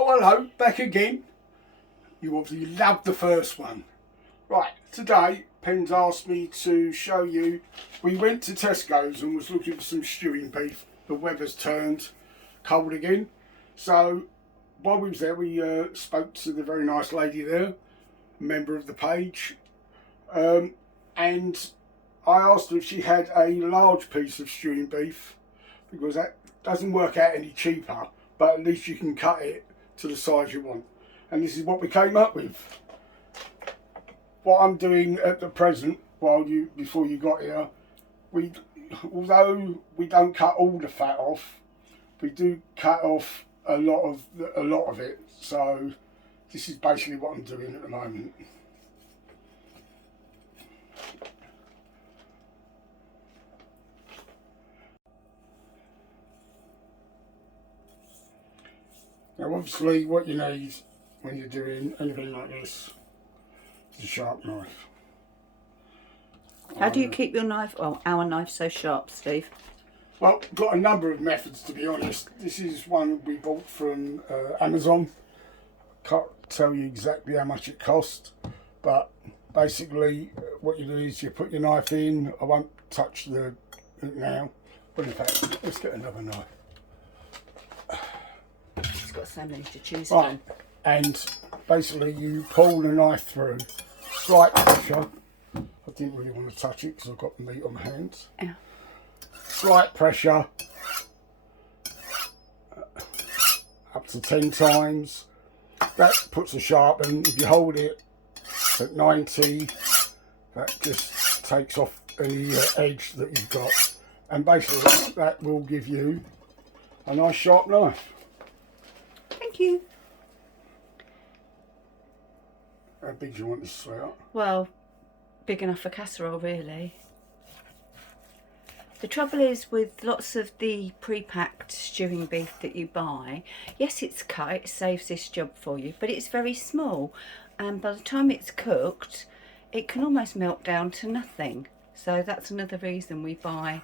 Oh hello, back again. You obviously loved the first one. Right, today Penn's asked me to show you, we went to Tesco's and was looking for some stewing beef. The weather's turned cold again. So while we was there we spoke to the very nice lady there, member of the page, and I asked her if she had a large piece of stewing beef, because that doesn't work out any cheaper, but at least you can cut it to the size you want. And this is what we came up with. What I'm doing at the present, before you got here, although we don't cut all the fat off, we do cut off a lot of it. So this is basically what I'm doing at the moment. Now obviously what you need when you're doing anything like this is a sharp knife. How do you keep your knife, well, our knife so sharp, Steve? Well, got a number of methods, to be honest. This is one we bought from Amazon. Can't tell you exactly how much it cost, but basically what you do is you put your knife in. I won't touch it now, but in fact, let's get another knife. It's got so many to choose Right, from. and basically you pull the knife through, slight pressure. I didn't really want to touch it because I've got the meat on my hands. Yeah. Slight pressure, up to 10 times. That puts a sharp, and if you hold it at 90, that just takes off any edge that you've got. And basically that will give you a nice sharp knife. Thank you. How big do you want this out? Well, big enough for casserole, really. The trouble is with lots of the pre-packed stewing beef that you buy, yes, it's cut, it saves this job for you, but it's very small, and by the time it's cooked, it can almost melt down to nothing. So that's another reason we buy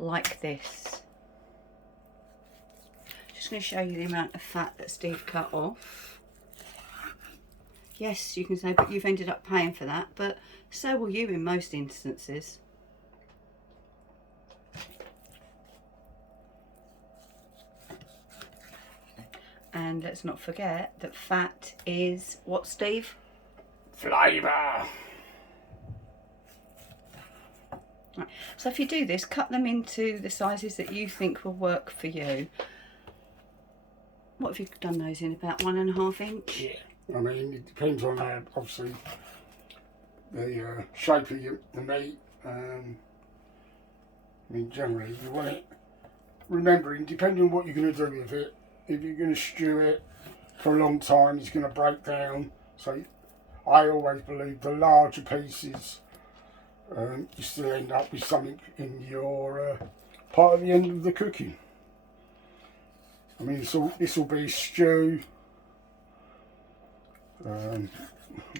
like this. Just going to show you the amount of fat that Steve cut off. Yes, you can say, but you've ended up paying for that, but so will you in most instances. And let's not forget that fat is what, Steve? Flavour. Right. So if you do this, cut them into the sizes that you think will work for you. What have you done those in? About 1.5 inch? Yeah, I mean, it depends on obviously the shape of the meat. I mean, generally you want it, remembering, depending on what you're going to do with it, if you're going to stew it for a long time, it's going to break down. So I always believe the larger pieces, you still end up with something in your part of the end of the cooking. I mean, this will be stew.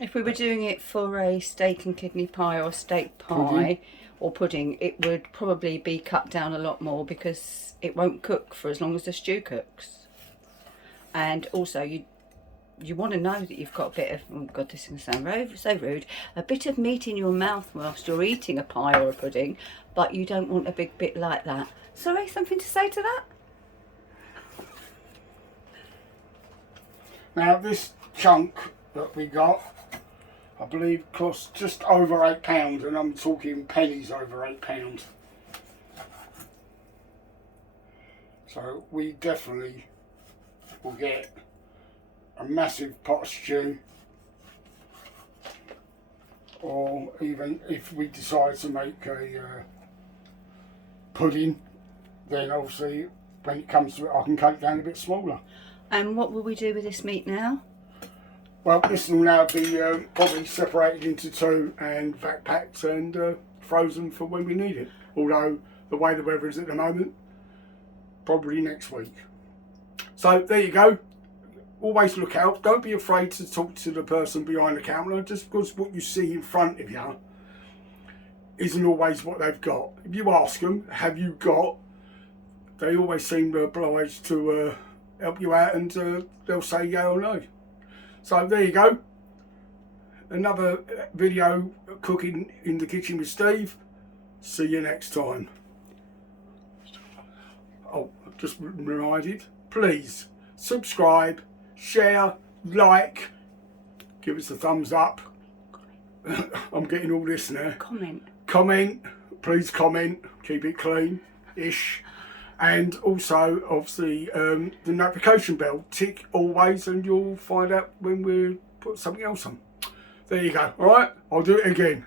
If we were doing it for a steak and kidney pie or steak pie Pudding. or pudding, it would probably be cut down a lot more because it won't cook for as long as the stew cooks. And also you want to know that you've got a bit of, oh God, this is going to sound so rude, a bit of meat in your mouth whilst you're eating a pie or a pudding, but you don't want a big bit like that. Sorry, something to say to that? Now this chunk that we got, I believe cost just over £8, and I'm talking pennies over £8. So we definitely will get a massive pot of stew, or even if we decide to make a pudding, then obviously when it comes to it I can cut it down a bit smaller. And what will we do with this meat now? Well, this will now be probably separated into two and vac packed and frozen for when we need it. Although the way the weather is at the moment, probably next week. So there you go. Always look out. Don't be afraid to talk to the person behind the counter, just because what you see in front of you isn't always what they've got. If you ask them, have you got, they always seem obliged to help you out, and they'll say yeah or no. So there you go. Another video, cooking in the kitchen with Steve. See you next time. Oh, just reminded, please subscribe, share, like, give us a thumbs up. I'm getting all this now. Comment, please comment, keep it clean-ish. And also, obviously, the notification bell, tick always, and you'll find out when we put something else on. There you go. All right, I'll do it again.